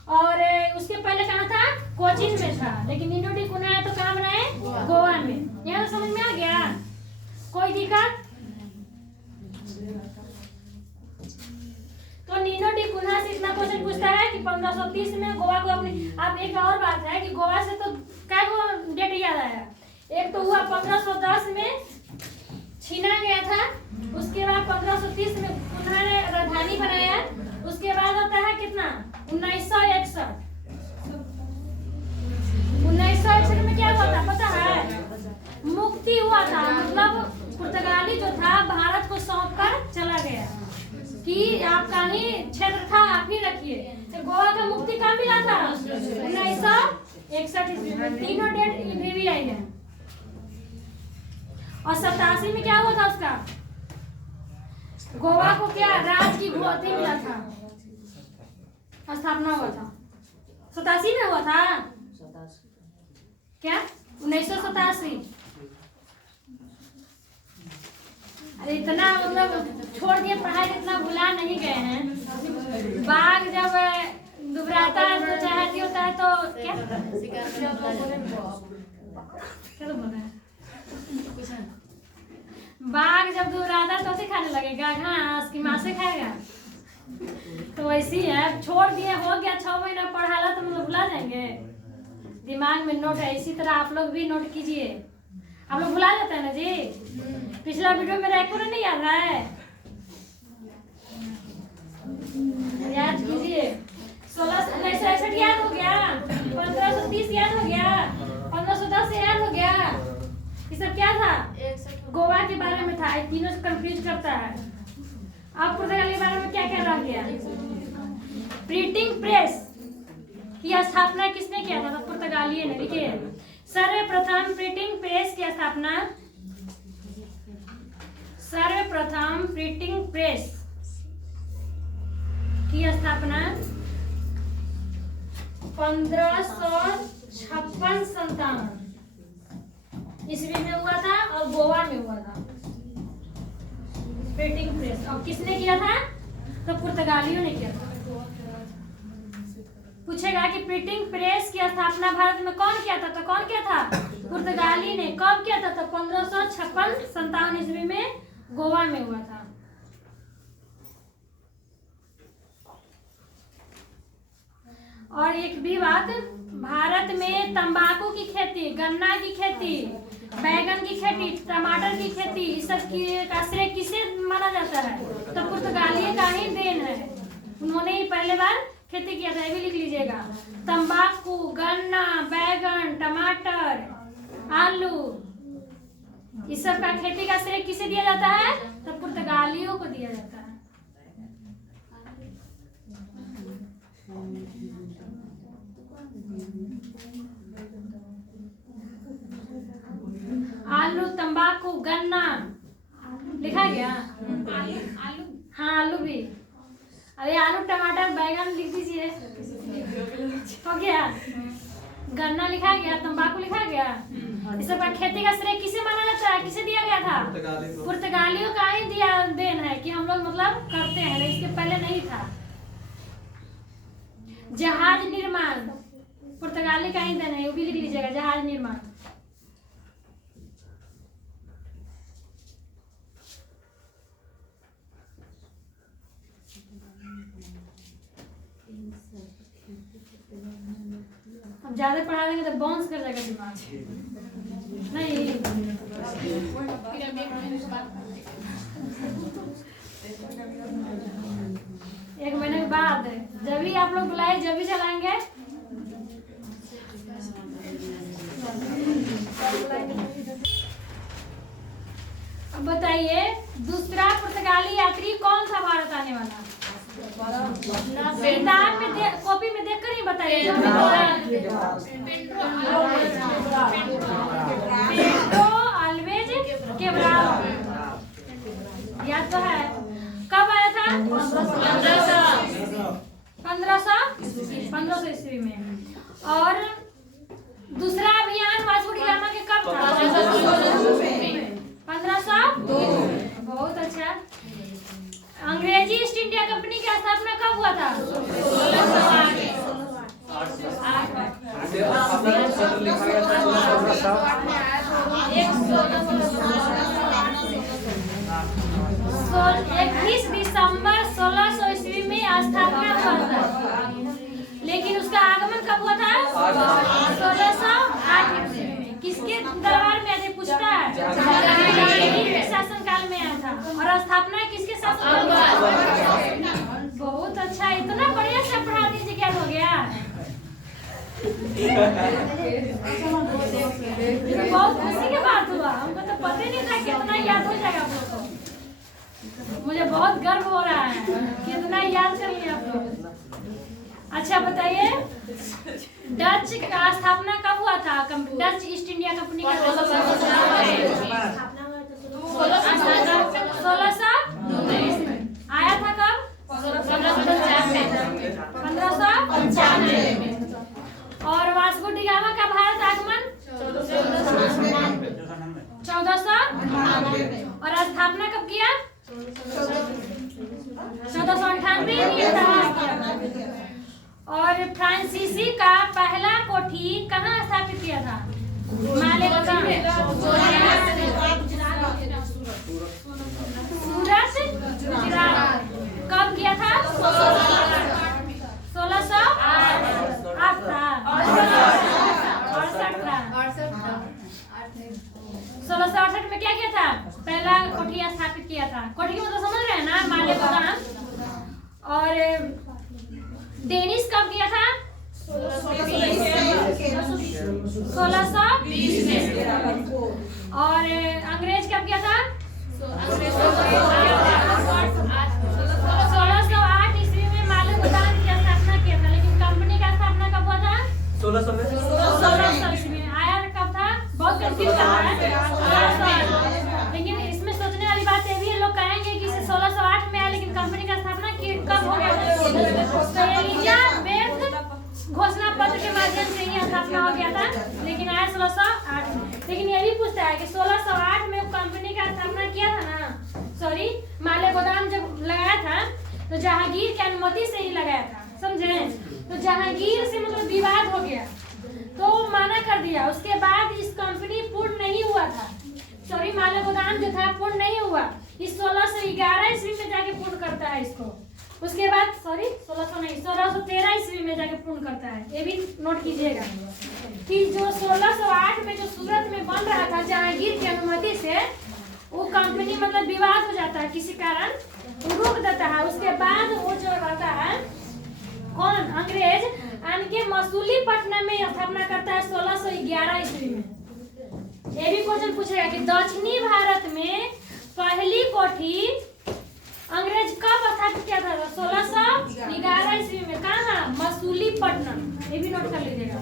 और उसके पहले कहाँ था? कोचीन में था। लेकिन नीनो डी कुन्हा तो कहाँ बनाए? गोवा में। यहाँ समझ में आ गया? कोई दिक्कत? तो नीनो डी कुन्हा से इतना क्वेश्चन पूछता है कि 1530 में गोवा को अपनी। अब एक और बात है कि गोवा से तो क्या डेट याद आया? एक तो हुआ 1510 में छीना गया था, उसके बाद 1530 में कुन्हा ने राजधानी बनाया, उसके बाद होता है कितना? 1961। 1961 में क्या हुआ था पता है? मुक्ति हुआ था। मतलब पुर्तगाली जो था भारत को सौंप कर चला गया कि आपका ही क्षेत्र था, आप ही रखिए। तो गोवा का मुक्ति कब मिला था? 1961 ईस्वी में। तीनों डेट भी आई है। और 87 में क्या हुआ था उसका? गोवा को क्या राज्य की भूति मिला था, स्थापना हुआ था। 87 में हुआ था क्या? 1987। अरे इतना मतलब छोड़ दिए पढ़ाई, इतना भुला नहीं गए हैं। बाघ जब दुबराता है तो चाहती होता है तो क्या क्या बोल रहे हैं? बाघ जब दुबराता तो उसे खाने लगेगा घास की माँ से खाएगा। तो वैसी है, छोड़ दिए, हो गया 6 महीना पढ़ाला तो मतलब भुला जाएंगे। दिमाग में नोट है, इसी तरह आप लोग भी नोट कीजिए। आप लोग भुला जाते हैं ना जी? पिछला वीडियो मेरा एक नहीं याद है? याद कीजिए। 1961 याद हो गया, 1530 याद हो गया, 1510 याद हो गया। ये सब क्या था? गोवा के बारे में था। तीनों से कंफ्यूज करता है। अब पुर्तगाल के बारे में क्या क्या रह गया? प्रिंटिंग प्रेस की स्थापना किसने किया था? तो पुर्तगाली ने। देखिए सर्वप्रथम प्रिंटिंग प्रेस की स्थापना, सर्वप्रथम प्रिंटिंग प्रेस की स्थापना 1556-57 ईस्वी में हुआ था और गोवा में हुआ था प्रिंटिंग प्रेस। और किसने किया था? तो पुर्तगालियों ने किया था। पूछेगा कि प्रिंटिंग प्रेस की स्थापना भारत में कौन किया था? तो कौन किया था? पुर्तगाली ने। कब किया था? तो 1556-57 ईस्वी में गोवा में हुआ था। और एक भी बात, भारत में तंबाकू की खेती, गन्ना की खेती, बैगन की खेती, टमाटर की खेती, इस सब की का श्रेय किसे माना जाता है? तो पुर्तगाली का ही देन है। उन्होंने ही पहले बार खेती किया था। ये भी लिख लीजिएगा। तंबाकू, गन्ना, बैगन, टमाटर, आलू, इस सब का खेती का श्रेय किसे दिया जाता है? तो पुर्तगालियों को दिया जाता है। आलू, तंबाकू, गन्ना लिखा गया। हाँ आलू भी। अरे आलू, टमाटर, बैगन लिख दीजिए। हो गया। गन्ना लिखा गया, तंबाकू लिखा गया। इस सब का खेती का श्रेय किसे माना जाता है, किसे दिया गया था? पुर्तगालियों का ही दिया देन है कि हम लोग मतलब करते हैं, लेकिन इसके पहले नहीं था। जहाज निर्माण पुर्तगाली का ही देन है, वो भी लिख लीजिएगा, जहाज निर्माण। अब ज्यादा पढ़ा देंगे तो बाउंस कर जाएगा दिमाग। नहीं एक महीने के बाद जब भी आप लोग बुलाए जब भी चलाएंगे। अब बताइए दूसरा पुर्तगाली यात्री कौन था भारत आने वाला? किताब में कॉपी में देखकर ही बताइए। पेड्रो अल्वेज केब्राल याद तो है। कब आया था? 1500 ईस्वी में। और दूसरा अभियान वास्को डी गामा के कब था? 1502। बहुत अच्छा। अंग्रेजी ईस्ट इंडिया कंपनी की स्थापना कब हुआ था? 21 दिसंबर 1600 ईस्वी में स्थापना हुआ था, लेकिन उसका आगमन कब हुआ था? 1608 ईस्वी में। किसके दरबार में आते पूछता है? शासनकाल में आया था। और स्थापना किसके शासनकाल में? बहुत अच्छा, इतना बढ़िया से पढ़ा दीजिए, क्या हो गया? बहुत खुशी की बात हुआ, हमको तो पता ही नहीं था कितना याद हो जाएगा आप लोग को। मुझे बहुत गर्व हो रहा है कितना याद कर लिया आप लोग। अच्छा बताइए डच का स्थापना कब हुआ था? डच ईस्ट इंडिया कंपनी का 1600 आया था कब? 1595 में। और वास्को डी गामा का भारत आगमन 1498। और स्थापना कब किया? 1498 में था। और फ्रांसीसी का पहला कोठी कहाँ स्थापित किया था? मालेगांव में। सूरत गुजरात। कब किया था? 1668 में क्या किया था? पहला कोठी स्थापित किया था। कोठी की मतलब समझ रहे हैं ना? मालेगांव। और डेनिस कब किया था? 1620 में। और अंग्रेज कब किया था? 1608 ईस्वी में मालेगांव की स्थापना किया था, लेकिन कंपनी का स्थापना कब हुआ था? 1600 ईस्वी में। आया कब था? बहुत कंफ्यूज है, लेकिन इसमें सोचने वाली बात ये भी है, लोग कहेंगे कि 1608 में आया, लेकिन कंपनी का स्थापना कब हो गया? घोषणा पत्र के माध्यम से ही स्थापना हो गया था, लेकिन आया 1608 में। लेकिन ये भी पूछता है कि 1608 में कंपनी का स्थापना किया था ना, सॉरी मालेगांव जब लगाया था तो जहांगीर की अनुमति से ही लगाया था, समझे? तो जहांगीर से मतलब विवाद हो गया तो माना कर दिया। उसके बाद इस कंपनी पूर्ण नहीं हुआ था, सॉरी मालेगांव जो था पूर्ण नहीं हुआ। इस 1611 ईस्वी में जाके पूर्ण करता है इसको। उसके बाद सॉरी 1613 ईस्वी में जाके पूर्ण करता है। ये भी नोट कीजिएगा कि जो 1608 में जो सूरत में बन रहा था जहांगीर की अनुमति से, वो कंपनी मतलब विवाद हो जाता है किसी कारण, रुक देता है। उसके बाद वो जो रहता है कौन? अंग्रेज आन के मसूलीपट्टनम में स्थापना करता है 1611 ईस्वी में। ये भी क्वेश्चन पूछेगा कि दक्षिणी भारत में पहली कोठी अंग्रेज कब स्थापित किया था? 1611 ईस्वी में। कहाँ? मसूलीपट्टनम। ये भी नोट कर लीजिएगा।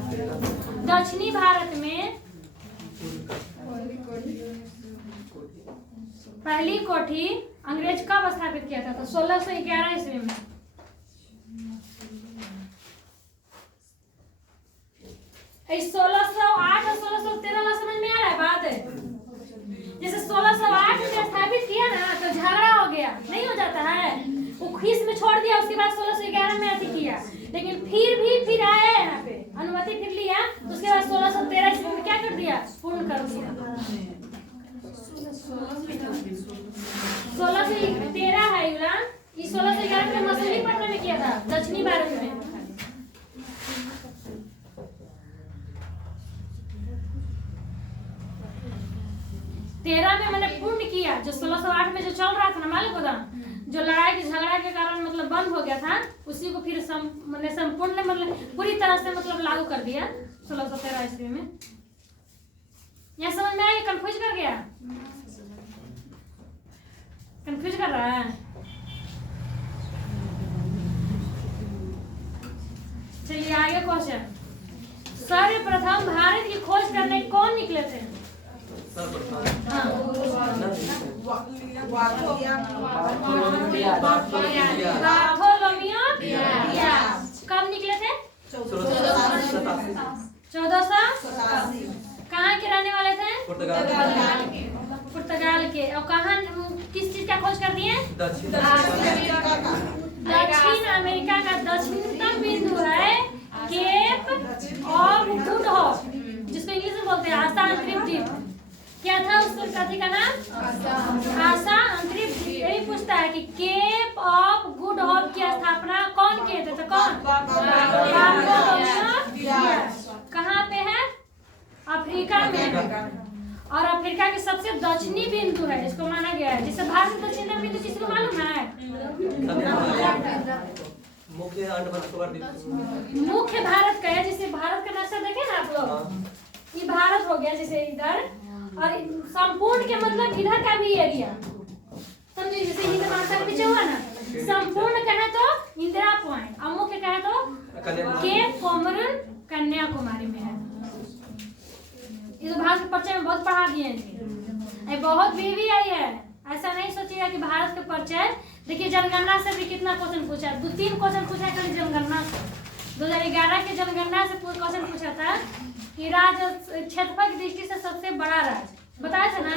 दक्षिणी भारत में पहली कोठी अंग्रेज कब स्थापित किया था? तो 1611 ईस्वी में। इस 1608 और 1613 समझ में आ रहा है बात? जैसे 1608 में स्थापित किया ना तो झगड़ा हो गया, नहीं हो जाता है, वो खीस में छोड़ दिया, उसके बाद 1611 में अति किया, लेकिन फिर आया यहाँ पे अनुमति फिर लिया, तो उसके बाद 1613 ईस्वी में क्या कर दिया? पूर्ण कर दिया। 1613 है युवरान, ये 1611 में मछलीपट्टनम में किया था, दक्षिणी भारत में। तेरह में मैंने पूर्ण किया, जो 1608 में जो चल रहा था ना मालूम होगा, जो लड़ाई झगड़ा के कारण मतलब बंद हो गया था, उसी को फिर संपूर्ण मतलब पूरी तरह से मतलब लागू कर दिया 1613 ईस्वी में। यहाँ समझ में आया? कंफ्यूज कर गया? कंफ्यूज कर रहा है? चलिए आगे क्वेश्चन। सर्वप्रथम भारत की खोज करने कौन निकले थे? Bartolomeu Diaz. कब निकले थे? 1487। कहाँ के रहने वाले थे? पुर्तगाल के। और कहाँ किस चीज का खोज कर दिए? दक्षिण अमेरिका का दक्षिणतम बिंदु है केप ऑफ गुड होप, जिसको इंग्लिश में बोलते हैं आशा अंतरिक्ष द्वीप। क्या था उस कथी का नाम? आशा अंतरिक्ष द्वीप। यही पूछता है कि केप ऑफ गुड होप की स्थापना कौन किए थे? तो कौन? कहाँ पे है? अफ्रीका में। और अफ्रीका के सबसे दक्षिणी बिंदु है, इसको माना गया है। जिससे भारत का दक्षिणी बिंदु किसको मालूम है? मुख्य भारत का है। जैसे भारत का नक्शा देखे ना आप लोग, ये भारत हो गया जैसे इधर, और संपूर्ण के मतलब इधर का भी एरिया समझे। जैसे हिंद महासागर के पीछे हुआ ना, संपूर्ण कहे तो इंदिरा पॉइंट, और मुख्य कहे तो केप कोमोरिन कन्याकुमारी में है। ये तो भारत के परिचय में बहुत पढ़ा दिए हैं, बहुत भी आई है। ऐसा नहीं सोचिएगा कि भारत के परिचय। देखिए जनगणना से भी कितना क्वेश्चन पूछा है, 2-3 क्वेश्चन पूछा है खाली जनगणना से। 2011 के जनगणना से क्वेश्चन पूछा था कि राज्य क्षेत्रफल की दृष्टि से सबसे बड़ा राज्य बताया था ना,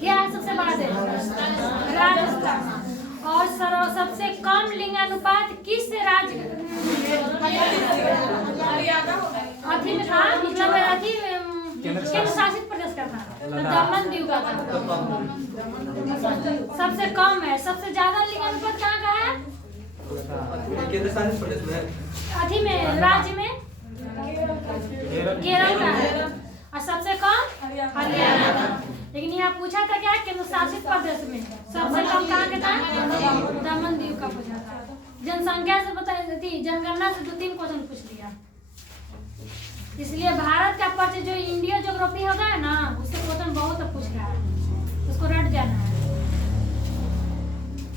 क्या है सबसे बड़ा देश? राजस्थान। और सबसे कम लिंगानुपात किस राज्य अथी में था? मतलब अथी केंद्र शासित प्रदेश का था, दमन दीव का था। सबसे कम है। सबसे ज्यादा लिंगानुपात कहाँ का है? केंद्र शासित प्रदेश में, अथी में राज्य में केरल का है, और सबसे कम हरियाणा का। लेकिन यहाँ पूछा था क्या? केंद्र शासित प्रदेश में सबसे कम कहाँ के था? दमन दीव का पूछा था। जनसंख्या से बताई थी, जनगणना से 2-3 क्वेश्चन पूछ लिया। इसलिए भारत का परिचय जो इंडिया ज्योग्राफी होगा है ना, उससे क्वेश्चन बहुत पूछ रहा है, उसको रट जाना है।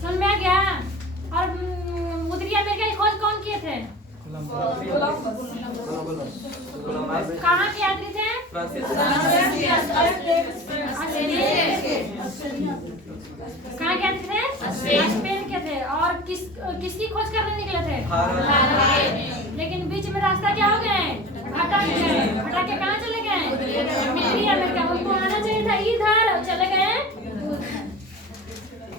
समझ में आ गया? और उत्तरी अमेरिका की खोज कौन किए थे? कहाँ के यात्री थे? कहाँ के यात्री थे? स्पेन के थे। और किसकी खोज करने निकले थे? लेकिन बीच में रास्ता क्या हो गए? भटक गए। भटक के कहाँ चले गए? उत्तरी अमेरिका। उनको आना चाहिए था इधर, चले गए।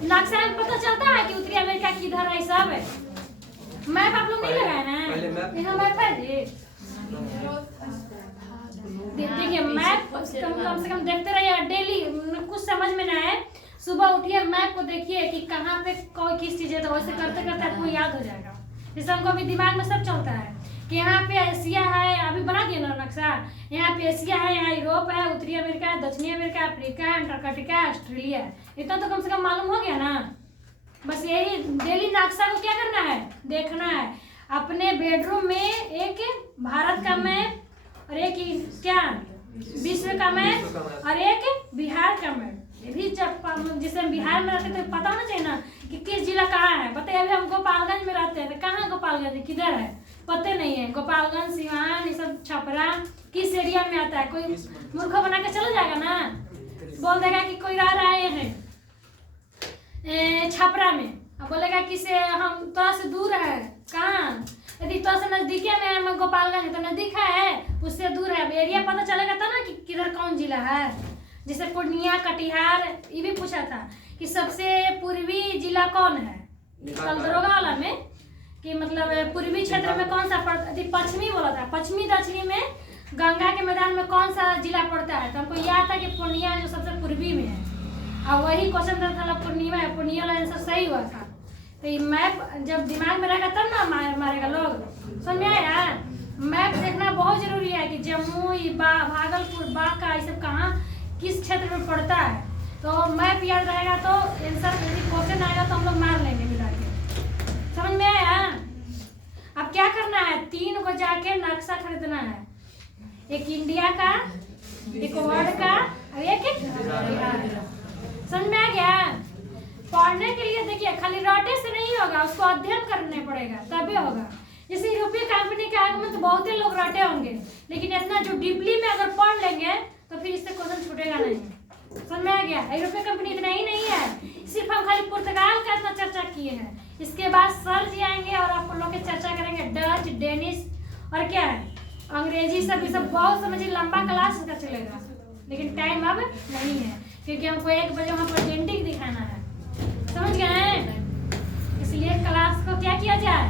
नक्शा में पता चलता है कि उत्तरी अमेरिका किधर है सब है। मैप आप लोग नहीं लगाए ना? यहाँ मैप है जी। देखिए मैप कम से कम देखते रहिए डेली। कुछ समझ में ना आए, सुबह उठिए मैप को देखिए कि कहाँ पे कोई किस चीज है, तो वैसे करते करते आपको याद हो जाएगा। जैसे हमको अभी दिमाग में सब चलता है कि यहाँ पे एशिया है, अभी बना दिया ना नक्शा, यहाँ पे एशिया है, यहाँ यूरोप है, उत्तरी अमेरिका है, दक्षिणी अमेरिका, अफ्रीका है, अंटार्कटिका है, ऑस्ट्रेलिया है। इतना तो कम से कम मालूम हो गया ना। बस यही डेली नक्शा को क्या करना है? देखना है। अपने बेडरूम में एक भारत का मैप और एक क्या विश्व का मैप और एक बिहार का मैप। ये भी जब जिसे हम बिहार में रहते तो पता होना चाहिए ना कि किस जिला कहाँ है। बताइए अभी हम गोपालगंज में रहते हैं, तो कहाँ गोपालगंज किधर है पता नहीं है। गोपालगंज, सिवान, ये सब छपरा किस एरिया में आता है? कोई मूर्ख बना के चला जाएगा ना। बोल देगा कि कोई रह रहे हैं छपरा में, अब बोलेगा कि से हम तो से दूर है कहाँ, यदि तो से नजदीके में है, मैं गोपालगंज तो नजदीक है, उससे दूर है। अब एरिया पता चलेगा था ना कि किधर कौन जिला है। जैसे पूर्णिया, कटिहार, ये भी पूछा था कि सबसे पूर्वी जिला कौन है कल दरोगा वाला में, कि मतलब पूर्वी क्षेत्र में कौन सा पड़ता, पश्चिमी बोला था, पश्चिमी दक्षिणी में गंगा के मैदान में कौन सा जिला पड़ता है। तो हमको याद था कि पूर्णिया जो सबसे पूर्वी में है, और वही क्वेश्चन था पूर्णिया है, पूर्णिया वाला आंसर सही हुआ था। तो ये मैप जब दिमाग में रहेगा तब ना मारेगा लोग, समझ में आया। मैप देखना बहुत जरूरी है कि जम्मू, भागलपुर, बांका, ये सब कहाँ किस क्षेत्र में पड़ता है। तो मैप याद रहेगा तो आंसर यदि क्वेश्चन आएगा तो हम लोग मार लेंगे मिला के, समझ में आया। अब क्या करना है, 3 को जाके नक्शा खरीदना है, एक इंडिया का, एक वर्ल्ड का और एक बिहार का। समझ में आ गया। पढ़ने के लिए देखिए खाली रटे से नहीं होगा, उसको अध्ययन करने पड़ेगा तभी होगा। जैसे यूरोपीय कंपनी के आगमन तो बहुत ही लोग रटे होंगे, लेकिन इतना जो डीपली में अगर पढ़ लेंगे तो फिर इससे क्वेश्चन छूटेगा नहीं। समझ में आ गया। यूरोपीय कंपनी इतना ही नहीं है, सिर्फ हम खाली पुर्तगाल का इतना चर्चा किए हैं। इसके बाद सर जी आएंगे और आप लोग की चर्चा करेंगे डच, डेनिश और क्या है अंग्रेजी, सब ये सब बहुत समझिए लंबा क्लास का चलेगा, लेकिन टाइम अब नहीं है क्योंकि हमको 1 बजे वहाँ प्रेजेंटिंग दिखाना है, समझ गए। इसलिए क्लास को क्या किया जाए,